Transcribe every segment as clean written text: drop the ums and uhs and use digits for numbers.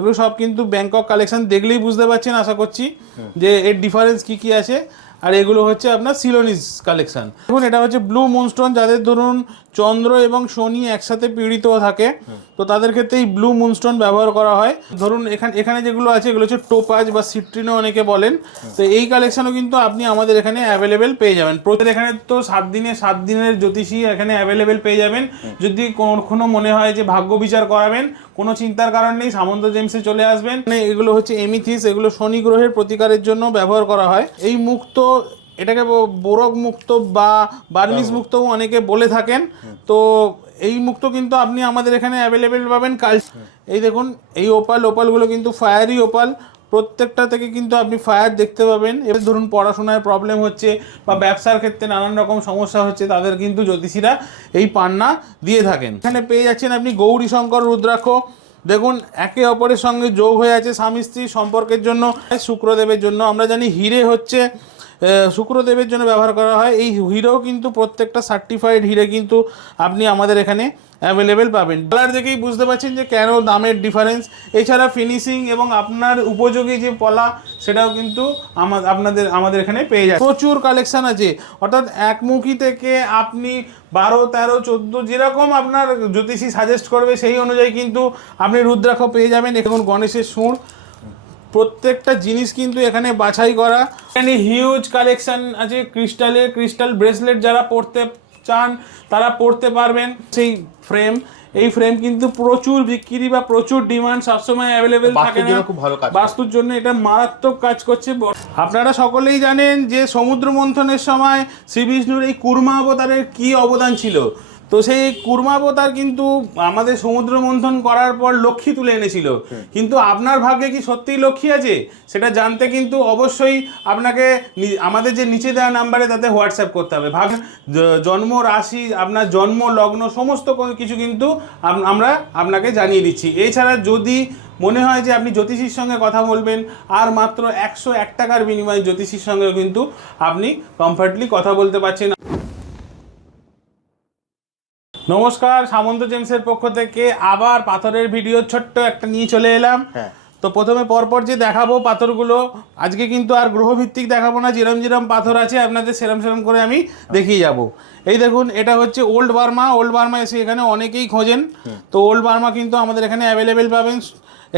এগুলো সব কিন্তু ব্যাংকক কালেকশন দেখলেই বুঝতে পারছেন আশা করছি যে এর ডিফারেন্স কি কি আছে। আর এগুলো হচ্ছে আপনার সিলোনিস কালেকশন। দেখুন এটা হচ্ছে ব্লু মুনস্টোন, যাদের ধরুন চন্দ্র এবং শনি একসাথে পীড়িত থাকে তো তাদের ক্ষেত্রে এই ব্লু মুনস্টোন ব্যবহার করা হয়। ধরুন এখানে যেগুলো আছে এগুলো হচ্ছে টোপাজ বা সিট্রিনও অনেকে বলেন। তো এই কালেকশনও কিন্তু আপনি আমাদের এখানে অ্যাভেলেবেল পেয়ে যাবেন। প্রত্যেক এখানে তো 7 দিনে 7 দিনের জ্যোতিষী এখানে অ্যাভেলেবেল পেয়ে যাবেন। যদি কখনো মনে হয় যে ভাগ্য বিচার করাবেন, কোনো চিন্তার কারণ নেই, সামন্ত জেমসে চলে আসবেন। এগুলো হচ্ছে এমিথিস, এগুলো শনি গ্রহের প্রতিকারের জন্য ব্যবহার করা হয়। এই মুক্ত এটাকে বোরক মুক্ত বা বার্মিজ মুক্তও অনেকে বলে থাকেন। তো এই মুক্ত কিন্তু আপনি আমাদের এখানে অ্যাভেলেবেল পাবেন। এই দেখুন এই ওপালগুলো কিন্তু ফায়ারি ওপাল, প্রত্যেকটা থেকে কিন্তু আপনি ফায়ার দেখতে পাবেন। এবার ধরুন পড়াশোনায় প্রবলেম হচ্ছে বা ব্যবসার ক্ষেত্রে নানান রকম সমস্যা হচ্ছে, তাদের কিন্তু জ্যোতিষীরা এই পান্না দিয়ে থাকেন। এখানে পেয়ে যাচ্ছেন আপনি গৌরী শঙ্কর রুদ্রাক্ষ। দেখুন একে অপরের সঙ্গে যোগ হয়ে আছে স্বামী স্ত্রী সম্পর্কের জন্য। শুক্রদেবের জন্য আমরা জানি হিরে হচ্ছে শুক্রদেবের জন্য ব্যবহার করা হয়। এই হিরেও কিন্তু প্রত্যেকটা সার্টিফাইড হিরে কিন্তু আপনি আমাদের এখানে অ্যাভেলেবেল পাবেন। কালার দেখেই বুঝতে পারছেন যে কেন দামের ডিফারেন্স। এছাড়া ফিনিশিং এবং আপনার উপযোগী যে পলা সেটাও কিন্তু আমাদের এখানে পেয়ে যায়। প্রচুর কালেকশান আছে, অর্থাৎ একমুখী থেকে আপনি 12, 13, 14 যেরকম আপনার জ্যোতিষী সাজেস্ট করবে সেই অনুযায়ী কিন্তু আপনি রুদ্রাক্ষ পেয়ে যাবেন। এখন গণেশের সুর, প্রত্যেকটা জিনিস কিন্তু এখানে বাছাই করা। এখানে হিউজ কালেকশন আছে ক্রিস্টাল ব্রেসলেট, যারা পড়তে চান তারা পড়তে পারবেন। সেই এই ফ্রেম কিন্তু প্রচুর বিক্রি বা প্রচুর ডিমান্ড, সবসময় অ্যাভেলেবেল থাকে না। বাস্তুর জন্য এটা মারাত্মক কাজ করছে। আপনারা সকলেই জানেন যে সমুদ্র মন্থনের সময় শ্রী বিষ্ণুর এই কুর্মা অবতারের কি অবদান ছিল। তো সেই কুর্মাবতার কিন্তু আমাদের সমুদ্র মন্থন করার পর লক্ষ্মী তুলে এনেছিল। কিন্তু আপনার ভাগ্যে কি সত্যিই লক্ষ্মী আছে সেটা জানতে কিন্তু অবশ্যই আপনাকে আমাদের যে নিচে দেওয়া নাম্বারে তাতে হোয়াটসঅ্যাপ করতে হবে। জন্ম রাশি, আপনার জন্ম লগ্ন সমস্ত কিছু কিন্তু আমরা আপনাকে জানিয়ে দিচ্ছি। এছাড়া যদি মনে হয় যে আপনি জ্যোতিষীর সঙ্গে কথা বলবেন, আর মাত্র 101 টাকার বিনিময়ে জ্যোতিষীর সঙ্গে কিন্তু আপনি কমফর্টলি কথা বলতে পারছেন। নমস্কার, সামন্ত জেমসের পক্ষ থেকে আবার পাথরের ভিডিও ছোট্ট একটা নিয়ে চলে এলাম। তো প্রথমে পরপর যে দেখাবো পাথরগুলো, আজকে কিন্তু আর গ্রহভিত্তিক দেখাবো না, যেরম পাথর আছে আপনাদের সেরম করে আমি দেখিয়ে যাব। এই দেখুন এটা হচ্ছে ওল্ড বার্মা এসে এখানে অনেকেই খোঁজেন। তো ওল্ড বার্মা কিন্তু আমাদের এখানে অ্যাভেলেবেল পাবেন।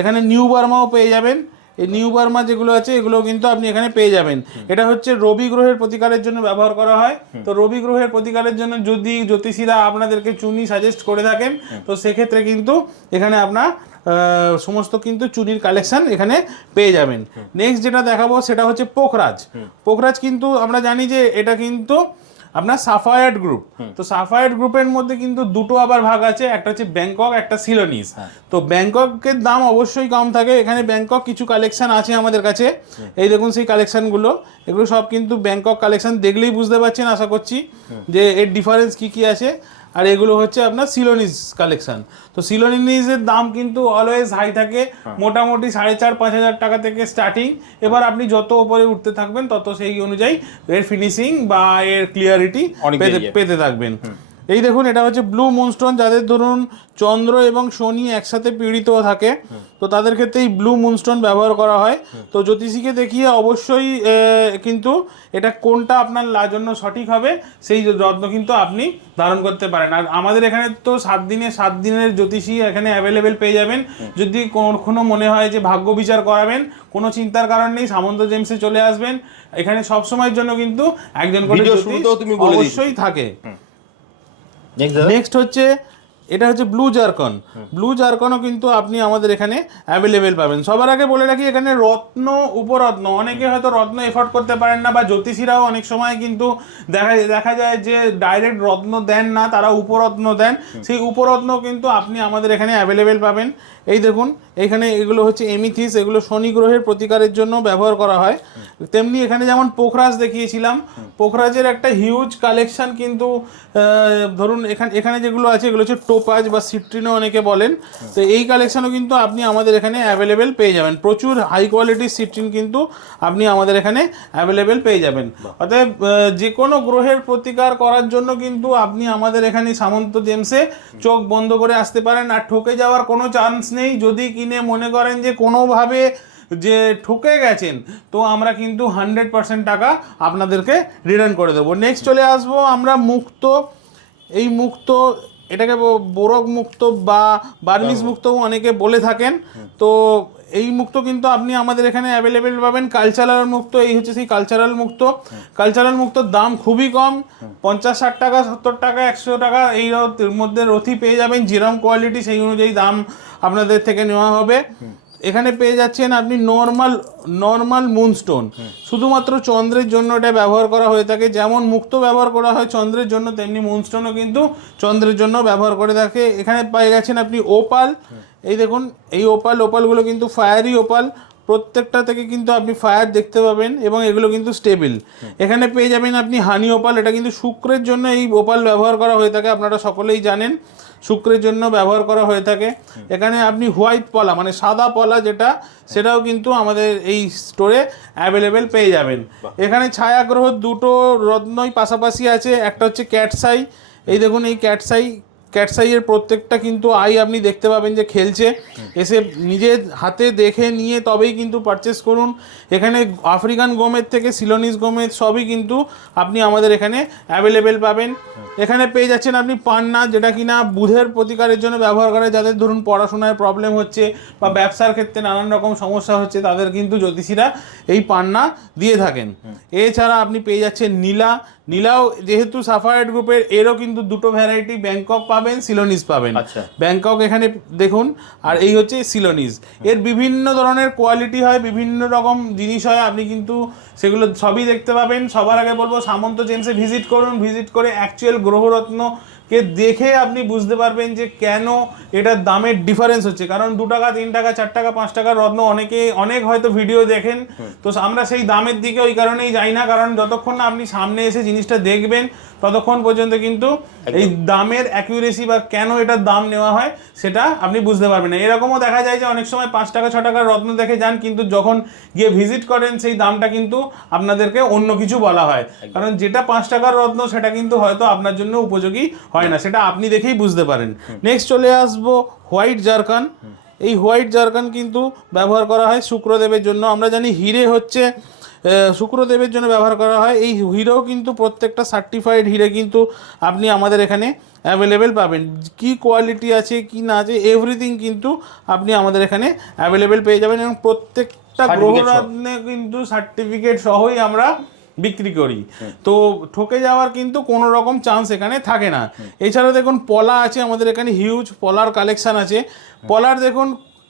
এখানে নিউ বার্মাও পেয়ে যাবেন। এই নিউ বার্মা যেগুলো আছে এগুলো কিন্তু আপনি এখানে পেয়ে যাবেন। এটা হচ্ছে রবি গ্রহের প্রতিকারের জন্য ব্যবহার করা হয়। তো রবি গ্রহের প্রতিকারের জন্য যদি জ্যোতিষীরা আপনাদেরকে চুনি সাজেস্ট করে থাকেন তো সেক্ষেত্রে কিন্তু এখানে আপনার সমস্ত কিন্তু চুনির কালেকশন এখানে পেয়ে যাবেন। নেক্সট যেটা দেখাবো সেটা হচ্ছে পোখরাজ কিন্তু আমরা জানি যে এটা কিন্তু আপনার সাফায়ার্ড গ্রুপ। তো সাফায়ার্ড গ্রুপের মধ্যে কিন্তু দুটো আবার ভাগ আছে, একটা হচ্ছে ব্যাংকক, একটা সিলোনিস। তো ব্যাংককের দাম অবশ্যই কম থাকে। এখানে ব্যাংকক কিছু কালেকশন আছে আমাদের কাছে, এই দেখুন সেই কালেকশনগুলো। এগুলো সব কিন্তু ব্যাংকক কালেকশন দেখলেই বুঝতে পারছেন আশা করছি যে এর ডিফারেন্স কি কি আছে। আর এগুলো হচ্ছে আপনার সিলোনিস কালেকশন। তো সিলোনিসের দাম কিন্তু অলওয়েজ হাই থাকে, মোটামুটি 4,500-5,000 টাকা থেকে স্টার্টিং। এবার আপনি যত উপরে উঠতে থাকবেন তত সেই অনুযায়ী এর ফিনিশিং বা এর ক্লিয়ারিটি পেতে থাকবেন। এই দেখুন এটা হচ্ছে ব্লু মুনস্টোন, যাদের ধরুন চন্দ্র এবং শনি একসাথে পীড়িত থাকে তো তাদের ক্ষেত্রে এই ব্লু মুনস্টোন ব্যবহার করা হয়। তো জ্যোতিষীকে দেখিয়ে অবশ্যই কিন্তু এটা কোনটা আপনার জন্য সঠিক হবে সেই রত্ন কিন্তু আপনি ধারণ করতে পারেন। আর আমাদের এখানে তো 7 দিনে 7 দিনের জ্যোতিষী এখানে অ্যাভেলেবেল পেয়ে যাবেন। যদি কখনো মনে হয় যে ভাগ্য বিচার করাবেন, কোনো চিন্তার কারণ নেই, সামন্ত জেমসে চলে আসবেন। এখানে সবসময়ের জন্য কিন্তু একজন করে জ্যোতিষী অবশ্যই থাকে। নেক্সট হচ্ছে এটা হচ্ছে ব্লু জারকনও কিন্তু আপনি আমাদের এখানে অ্যাভেলেবেল পাবেন। সবার আগে বলে রাখি এখানে রত্ন উপরত্ন, অনেকে হয়তো রত্ন এফোর্ড করতে পারেন না বা জ্যোতিষীরাও অনেক সময় কিন্তু দেখা যায় যে ডাইরেক্ট রত্ন দেন না, তারা উপরত্ন দেন। সেই উপরত্ন কিন্তু আপনি আমাদের এখানে অ্যাভেলেবেল পাবেন। এই দেখুন এখানে এগুলো হচ্ছে এমিথিস, এগুলো শনি গ্রহের প্রতিকারের জন্য ব্যবহার করা হয়। তেমনি এখানে যেমন পোখরাজ দেখিয়েছিলাম, পোখরাজের একটা হিউজ কালেকশন কিন্তু ধরুন এখানে যেগুলো আছে এগুলো হচ্ছে টোপাজ বা সিট্রিনও অনেকে বলেন। তো এই কালেকশনও কিন্তু আপনি আমাদের এখানে অ্যাভেলেবেল পেয়ে যাবেন। প্রচুর হাই কোয়ালিটির সিট্রিন কিন্তু আপনি আমাদের এখানে অ্যাভেলেবেল পেয়ে যাবেন। অতএব যে কোনো গ্রহের প্রতিকার করার জন্য কিন্তু আপনি আমাদের এখানে সামন্ত জেমসে চোখ বন্ধ করে আসতে পারেন, আর ঠকে যাওয়ার কোনো চান্স নেই। নেই। যদি কিনে মনে করেন যে কোনোভাবে যে ঠকে গেছেন, তো আমরা কিন্তু 100% টাকা আপনাদেরকে রিটার্ন করে দেবো। নেক্সট চলে আসবো আমরা মুক্ত। এই মুক্ত, এটাকে বোরক মুক্ত বা বার্মিজ মুক্তও অনেকে বলে থাকেন। তো এই মুক্ত কিন্তু আপনি আমাদের এখানে অ্যাভেলেবেল পাবেন। কালচারাল মুক্ত, এই হচ্ছে সেই কালচারাল মুক্ত। কালচারাল মুক্তর দাম খুবই কম, 50-60 টাকা, 70 টাকা, 100 টাকা এই মধ্যে রথি পেয়ে যাবেন। যেরকম কোয়ালিটি সেই অনুযায়ী দাম আপনাদের থেকে নেওয়া হবে। এখানে পেয়ে যাচ্ছেন আপনি নর্মাল মুনস্টোন, শুধুমাত্র চন্দ্রের জন্য এটা ব্যবহার করা হয়ে থাকে। যেমন মুক্ত ব্যবহার করা হয় চন্দ্রের জন্য, তেমনি মুনস্টোনও কিন্তু চন্দ্রের জন্য ব্যবহার করে থাকে। এখানে পেয়ে গেছেন আপনি ওপাল। এই দেখুন এই ওপালগুলো কিন্তু ফায়ারি ওপাল, প্রত্যেকটা থেকে কিন্তু আপনি ফায়ার দেখতে পাবেন এবং এগুলো কিন্তু স্টেবল। এখানে পেয়ে যাবেন আপনি হানি ওপাল, এটা কিন্তু শুক্রের জন্য এই ওপাল ব্যবহার করা হয়ে থাকে, আপনারা সকলেই জানেন শুক্রের জন্য ব্যবহার করা হয়ে থাকে। এখানে আপনি হোয়াইট পলা মানে সাদা পলা যেটা, সেটাও কিন্তু আমাদের এই স্টোরে অ্যাভেলেবেল পেয়ে যাবেন। এখানে ছায়াগ্রহ দুটো রত্নই পাশাপাশি আছে, একটা হচ্ছে ক্যাটসাই। এই দেখুন এই ক্যাটসাইয়ের প্রত্যেকটা কিন্তু আই আপনি দেখতে পাবেন যে খেলছে, এসে নিজের হাতে দেখে নিয়ে তবেই কিন্তু পারচেস করুন। এখানে আফ্রিকান গোমেদ থেকে সিলোনিস গোমেদ সবই কিন্তু আপনি আমাদের এখানে অ্যাভেলেবেল পাবেন। এখানে পেয়ে যাচ্ছেন আপনি পান্না, যেটা কিনা বুধের প্রতিকারের জন্য ব্যবহার করে, যাদের ধরুন পড়াশোনায় প্রবলেম হচ্ছে বা ব্যবসার ক্ষেত্রে নানান রকম সমস্যা হচ্ছে, তাদের কিন্তু জ্যোতিষীরা এই পান্না দিয়ে থাকেন। এছাড়া আপনি পেয়ে যাচ্ছেন নীলাও যেহেতু সাফায়ার গ্রুপের, এরও কিন্তু দুটো ভ্যারাইটি, ব্যাংকক পাবেন, সিলোনিস পাবেন। ব্যাংকক এখানে দেখুন, আর এই হচ্ছে সিলোনিস। এর বিভিন্ন ধরনের কোয়ালিটি হয়, বিভিন্ন রকম জিনিস হয়, আপনি কিন্তু সেগুলো সবই দেখতে পাবেন। সবার আগে বলবো সামন্ত জেমসে ভিজিট করুন, ভিজিট করে অ্যাকচুয়াল গ্রহরত্নকে দেখে আপনি বুঝতে পারবেন যে কেন এটার দামের ডিফারেন্স হচ্ছে। কারণ 2 টাকা 3 টাকা 4 টাকা 5 টাকার রত্ন অনেক হয়তো ভিডিও দেখেন, তো আমরা সেই দামের দিকে ওই কারণেই যাই না, কারণ যতক্ষণ না আপনি সামনে এসে জিনিসটা দেখবেন ততক্ষণ পর্যন্ত কিন্তু এই দামের অ্যাকুরেসি বা কেন এটার দাম নেওয়া হয় সেটা আপনি বুঝতে পারবেন না। এরকমও দেখা যায় যে অনেক সময় 5 টাকা 6 টাকার রত্ন দেখে যান, কিন্তু যখন গিয়ে ভিজিট করেন সেই দামটা কিন্তু আপনাদেরকে অন্য কিছু বলা হয়, কারণ যেটা 5 টাকার রত্ন সেটা কিন্তু হয়তো আপনার জন্য উপযোগী হয় না, সেটা আপনি দেখেই বুঝতে পারেন। নেক্সট চলে আসবো হোয়াইট জারকান। এই হোয়াইট জারকান কিন্তু ব্যবহার করা হয় শুক্রদেবের জন্য। আমরা জানি হিরে হচ্ছে শুক্রদেবের জন্য ব্যবহার করা হয়। এই হিরেও কিন্তু প্রত্যেকটা সার্টিফাইড হিরে কিন্তু আপনি আমাদের এখানে অ্যাভেলেবেল পাবেন। কি কোয়ালিটি আছে কি না আছে এভরিথিং কিন্তু আপনি আমাদের এখানে অ্যাভেলেবেল পেয়ে যাবেন, এবং প্রত্যেকটা গ্রহরত্নে কিন্তু সার্টিফিকেট সহই আমরা বিক্রি করি। তো ঠকে যাওয়ার কিন্তু কোনো রকম চান্স এখানে থাকে না। এছাড়া দেখুন পলা আছে আমাদের এখানে, হিউজ পলার কালেকশান আছে। পলার দেখুন,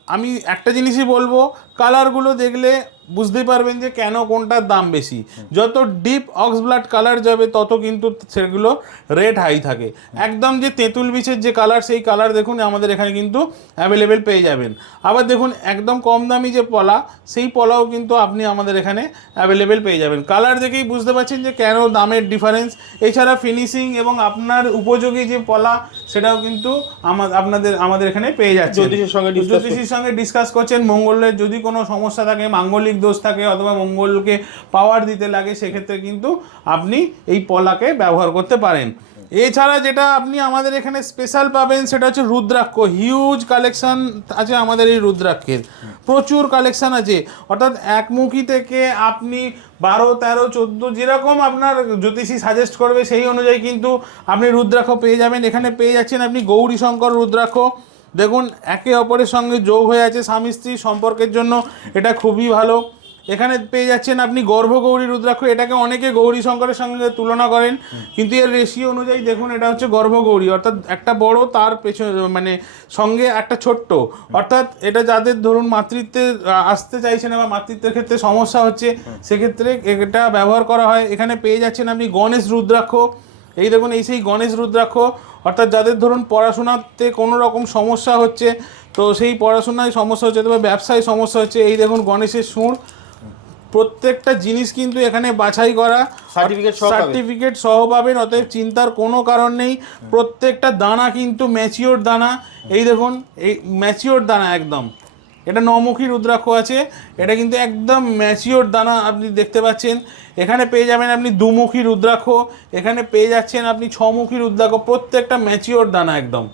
আমি একটা জিনিসই বলবো, কালারগুলো দেখলে বুঝতেই পারবেন যে কেন কোনটার দাম বেশি। যত ডিপ অক্স ব্লাড কালার যাবে তত কিন্তু সেগুলো রেট হাই থাকে। একদম যে তেঁতুল বিচের যে কালার, সেই কালার দেখুন আমাদের এখানে কিন্তু অ্যাভেলেবেল পেয়ে যাবেন। আবার দেখুন একদম কম দামি যে পলা, সেই পলাও কিন্তু আপনি আমাদের এখানে অ্যাভেলেবেল পেয়ে যাবেন। কালার দেখেই বুঝতে পারছেন যে কেন দামের ডিফারেন্স। এছাড়া ফিনিশিং এবং আপনার উপযোগী যে পলা, সেটাও কিন্তু আমাদের এখানে পেয়ে যাচ্ছে। জ্যোতিষীর সঙ্গে ডিসকাস করছেন, মঙ্গলের যদি কোনো সমস্যা থাকে, মাঙ্গলিক দোষ থাকে অথবা মঙ্গলকে পাওয়ার দিতে লাগে, সেক্ষেত্রে কিন্তু আপনি এই পলাকে ব্যবহার করতে পারেন। এছাড়া যেটা আপনি আমাদের এখানে স্পেশাল পাবেন সেটা হচ্ছে রুদ্রাক্ষ। হিউজ কালেকশন আছে আমাদের এই রুদ্রাক্ষের, প্রচুর কালেকশন আছে। অর্থাৎ একমুখী থেকে আপনি 12, 13, 14 যেরকম আপনার জ্যোতিষী সাজেস্ট করবে সেই অনুযায়ী কিন্তু আপনি রুদ্রাক্ষ পেয়ে যাবেন। এখানে পেয়ে যাচ্ছেন আপনি গৌরী শঙ্কর রুদ্রাক্ষ। দেখুন একে অপরের সঙ্গে যোগ হয়ে আছে, স্বামী স্ত্রী সম্পর্কের জন্য এটা খুবই ভালো। এখানে পেয়ে যাচ্ছেন আপনি গর্ভগৌরী রুদ্রাক্ষ। এটাকে অনেকে গৌরী শঙ্করের সঙ্গে তুলনা করেন, কিন্তু এর রেশিও অনুযায়ী দেখুন এটা হচ্ছে গর্ভগৌরী, অর্থাৎ একটা বড় তার পেছনে মানে সঙ্গে একটা ছোট্ট। অর্থাৎ এটা যাদের ধরুন মাতৃত্বে আসতে চাইছে না বা মাতৃত্বের ক্ষেত্রে সমস্যা হচ্ছে, সেক্ষেত্রে এটা ব্যবহার করা হয়। এখানে পেয়ে যাচ্ছেন আপনি গণেশ রুদ্রাক্ষ। এই দেখুন এই সেই গণেশ রুদ্রাক্ষ, অর্থাৎ যাদের ধরুন পড়াশোনাতে কোনো রকম সমস্যা হচ্ছে, তো সেই পড়াশোনায় সমস্যা হচ্ছে অথবা ব্যবসায় সমস্যা হচ্ছে, এই দেখুন গণেশের সুর। প্রত্যেকটা জিনিস কিন্তু এখানে বাছাই করা, সার্টিফিকেট সহ পাবেন, অতএব চিন্তার কোনো কারণ নেই। প্রত্যেকটা দানা কিন্তু ম্যাচিওর দানা। এই দেখুন এই ম্যাচিওর দানা একদম, এটা নমুখী রুদ্রাক্ষ আছে, এটা কিন্তু একদম ম্যাচিওর দানা আপনি দেখতে পাচ্ছেন। এখানে পেয়ে যাবেন আপনি দুমুখী রুদ্রাক্ষ, এখানে পেয়ে যাচ্ছেন আপনি ছমুখী রুদ্রাক্ষ, প্রত্যেকটা ম্যাচিওর দানা, একদম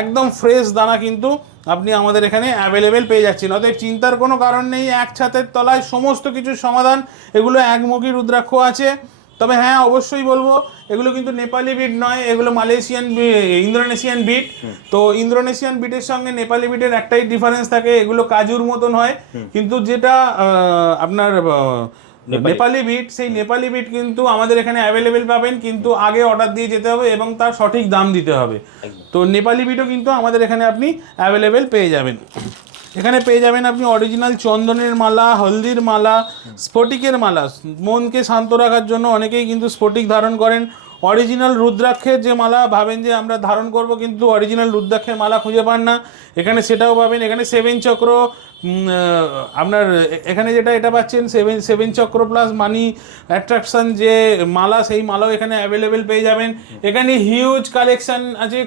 একদম ফ্রেশ দানা কিন্তু আপনি আমাদের এখানে অ্যাভেলেবেল পেয়ে যাচ্ছেন। অতএব চিন্তার কোনো কারণ নেই, এক ছাদের তলায় সমস্ত কিছুর সমাধান। এগুলো একমুখী রুদ্রাক্ষ আছে, তবে হ্যাঁ অবশ্যই বলবো এগুলো কিন্তু নেপালি বিট নয়, এগুলো মালয়েশিয়ান ইন্দোনেশিয়ান বিট। তো ইন্দোনেশিয়ান বিটের সঙ্গে নেপালি বিটের একটাই ডিফারেন্স থাকে, এগুলো কাজুর মতন হয়, কিন্তু যেটা আপনার নেপালি বিট, সেই নেপালি বিট কিন্তু আমাদের এখানে অ্যাভেলেবেল পাবেন, কিন্তু আগে অর্ডার দিয়ে যেতে হবে এবং তার সঠিক দাম দিতে হবে। তো নেপালি বিটও কিন্তু আমাদের এখানে আপনি অ্যাভেলেবেল পেয়ে যাবেন। এখানে পেয়ে যাবেন আপনি অরিজিনাল চন্দনের মালা, হলদির মালা, স্ফটিকের মালা। মনকে শান্ত রাখার জন্য অনেকেই কিন্তু স্ফটিক ধারণ করেন। অরিজিনাল রুদ্রাক্ষের যে মালা ভাবেন যে আমরা ধারণ করব, কিন্তু অরিজিনাল রুদ্রাক্ষের মালা খুঁজে পান না, এখানে সেটাও পাবেন। এখানে 7 চক্র আপনার এখানে যেটা এটা পাচ্ছেন, সেভেন চক্র প্লাস মানি অ্যাট্রাকশন যে মালা, সেই মালাও এখানে অ্যাভেলেবেল পেয়ে যাবেন। এখানে হিউজ কালেকশন আছে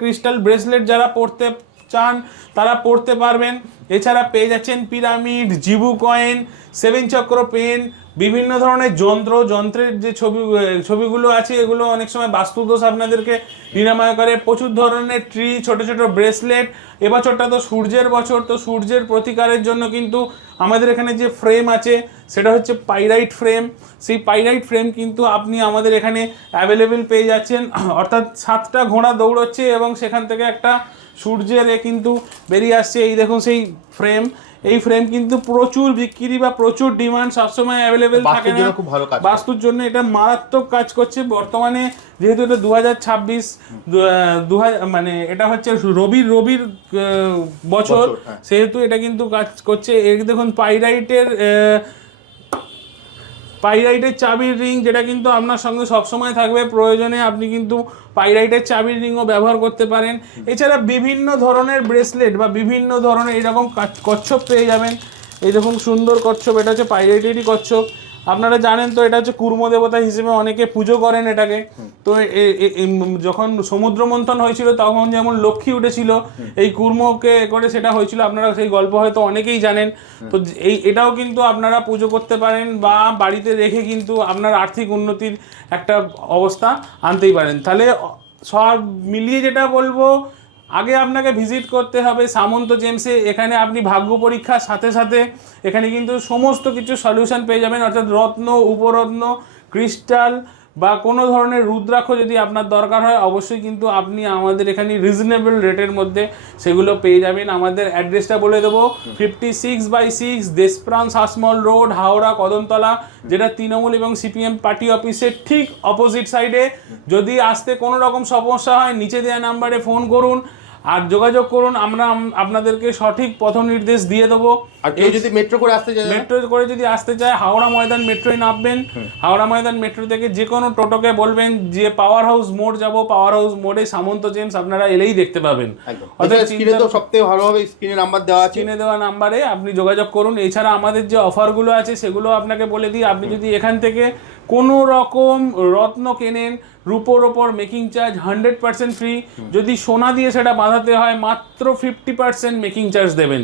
ক্রিস্টাল ব্রেসলেট, যারা পড়তে চান তারা পড়তে পারবেন। এছাড়া পেয়ে যাচ্ছেন পিরামিড, জিবু কয়েন, 7 চক্র পেন, বিভিন্ন ধরনের যন্ত্রের যে ছবিগুলো আছে, এগুলো অনেক সময় বাস্তুদোষ আপনাদেরকে নিরাময় করে। প্রচুর ধরনের ট্রি, ছোট ছোট ব্রেসলেট। এবছরটা তো সূর্যের বছর, তো সূর্যের প্রতিকারের জন্য কিন্তু আমাদের এখানে যে ফ্রেম আছে সেটা হচ্ছে পাইরাইট ফ্রেম। সেই পাইরাইট ফ্রেম কিন্তু আপনি আমাদের এখানে অ্যাভেলেবেল পেয়ে যাচ্ছেন, অর্থাৎ 7টা ঘোড়া দৌড়চ্ছে এবং সেখান থেকে একটা সূর্যের কিন্তু বেরিয়ে আসছে। এই দেখুন সেই ফ্রেম, এই ফ্রেম কিন্তু প্রচুর বিক্রি বা প্রচুর ডিমান্ড, সবসময় অ্যাভেলেবেল থাকে না। বাস্তুর জন্য এটা মারাত্মক কাজ করছে বর্তমানে, যেহেতু এটা 2026 মানে এটা হচ্ছে রবির বছর, সেহেতু এটা কিন্তু কাজ করছে। এই দেখুন পাইরাইটের চাবির রিং, যেটা কিন্তু আপনার সঙ্গে সবসময় থাকবে, প্রয়োজনে আপনি কিন্তু পাইরাইটের চাবির রিংও ব্যবহার করতে পারেন। এছাড়া বিভিন্ন ধরনের ব্রেসলেট বা বিভিন্ন ধরনের এরকম কচ্ছপ পেয়ে যাবেন। এই দেখুন সুন্দর কচ্ছপ, এটা হচ্ছে পাইরাইটেরই কচ্ছপ। আপনারা জানেন তো এটা হচ্ছে কুর্ম দেবতা হিসেবে অনেকে পুজো করেন এটাকে। তো যখন সমুদ্র মন্থন হয়েছিল তখন যেমন লক্ষ্মী উঠেছিল, এই কুর্মকে করে সেটা হয়েছিল, আপনারা সেই গল্প হয়তো অনেকেই জানেন। তো এটাও কিন্তু আপনারা পুজো করতে পারেন বা বাড়িতে রেখে কিন্তু আপনার আর্থিক উন্নতির একটা অবস্থা আনতেই পারেন। তাহলে সব মিলিয়ে যেটা বলবো, আগে আপনাকে ভিজিট করতে হবে সামন্ত জেমসে। এখানে আপনি ভাগ্য পরীক্ষার সাথে সাথে এখানে কিন্তু সমস্ত কিছু সলিউশন পেয়ে যাবেন, অর্থাৎ রত্ন, উপরত্ন, ক্রিস্টাল বা কোনো ধরনের রুদ্রাক্ষ যদি আপনার দরকার হয়, অবশ্যই কিন্তু আপনি আমাদের এখানে রিজনেবল রেটের মধ্যে সেগুলো পেয়ে যাবেন। আমাদের অ্যাড্রেসটা বলে দেবো, 56/6 দেশপ্রাণ শাসমল রোড, হাওড়া কদমতলা, যেটা তৃণমূল এবং সিপিএম পার্টি অফিসের ঠিক অপোজিট সাইডে। যদি আসতে কোনো রকম সমস্যা হয়, নিচে দেওয়া নাম্বারে ফোন করুন আর যোগাযোগ করুন, আমরা আপনাদেরকে সঠিক পথ নির্দেশ দিয়ে দেবো। আর কেউ যদি মেট্রো করে আসতে চায়, মেট্রো করে যদি আসতে চায়, হাওড়া ময়দান মেট্রোয় নামবেন। হাওড়া ময়দান মেট্রো থেকে যে কোনো টোটোকে বলবেন যে পাওয়ার হাউস মোড় যাব, পাওয়ার হাউস মোড়ে সামন্ত জেমস আপনারা এলেই দেখতে পাবেন। অর্থাৎ স্ক্রিনে তো সবথেকে ভালো হবে, স্ক্রিনে নাম্বার দেওয়া আছে, স্ক্রিনে দেওয়া নাম্বারে আপনি যোগাযোগ করুন। এছাড়া আমাদের যে অফারগুলো আছে সেগুলো আপনাকে বলে দিই। আপনি যদি এখান থেকে কোনো রকম রত্ন কেনেন, রূপোর ওপর মেকিং চার্জ 100% ফ্রি। যদি সোনা দিয়ে সেটা বাঁধাতে হয়, মাত্র 50% মেকিং চার্জ দেবেন।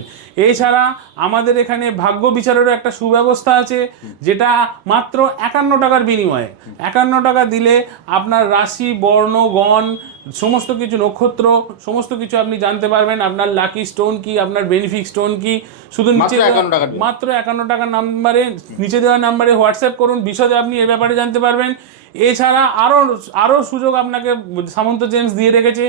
এছাড়া আমাদের এখানে ভাগ্য বিচারেরও একটা সুব্যবস্থা আছে, যেটা মাত্র 51 টাকার বিনিময়ে, 51 টাকা দিলে আপনার রাশি, বর্ণ, গণ, সমস্ত কিছু, নক্ষত্র, সমস্ত কিছু আপনি জানতে পারবেন। আপনার লাকি স্টোন কি, আপনার বেনিফিক স্টোন কি, শুধু নিচে মাত্র 51 টাকার নাম্বারে, নিচে দেওয়া নাম্বারে হোয়াটসঅ্যাপ করুন, বিশদে আপনি এ ব্যাপারে জানতে পারবেন। এছাড়া আরও সুযোগ আপনাকে সামন্ত জেমস দিয়ে রেখেছে।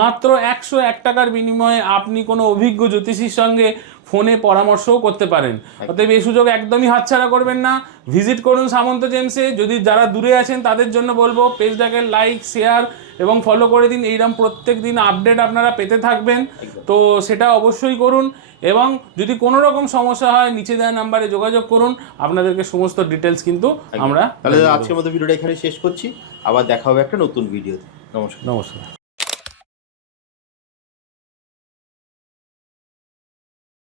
মাত্র 101 টাকার বিনিময়ে আপনি কোনো অভিজ্ঞ জ্যোতিষীর সঙ্গে ফোনে পরামর্শও করতে পারেন। অতএব এই সুযোগ একদমই হাতছাড়া করবেন না, ভিজিট করুন সামন্ত জেমসে। যদি যারা দূরে আছেন তাদের জন্য বলবো, পেজটাকে লাইক, শেয়ার এবং ফলো করে দিন। এইরকম প্রত্যেক দিন আপডেট আপনারা পেতে থাকবেন, তো সেটা অবশ্যই করুন। এবং যদি কোনো রকম সমস্যা হয়, নিচে দেওয়া নাম্বারে যোগাযোগ করুন, আপনাদেরকে সমস্ত ডিটেলস কিন্তু আমরা। তাহলে আজকের মতো ভিডিওটা এখানে শেষ করছি, আবার দেখা হবে একটা নতুন ভিডিওতে। নমস্কার।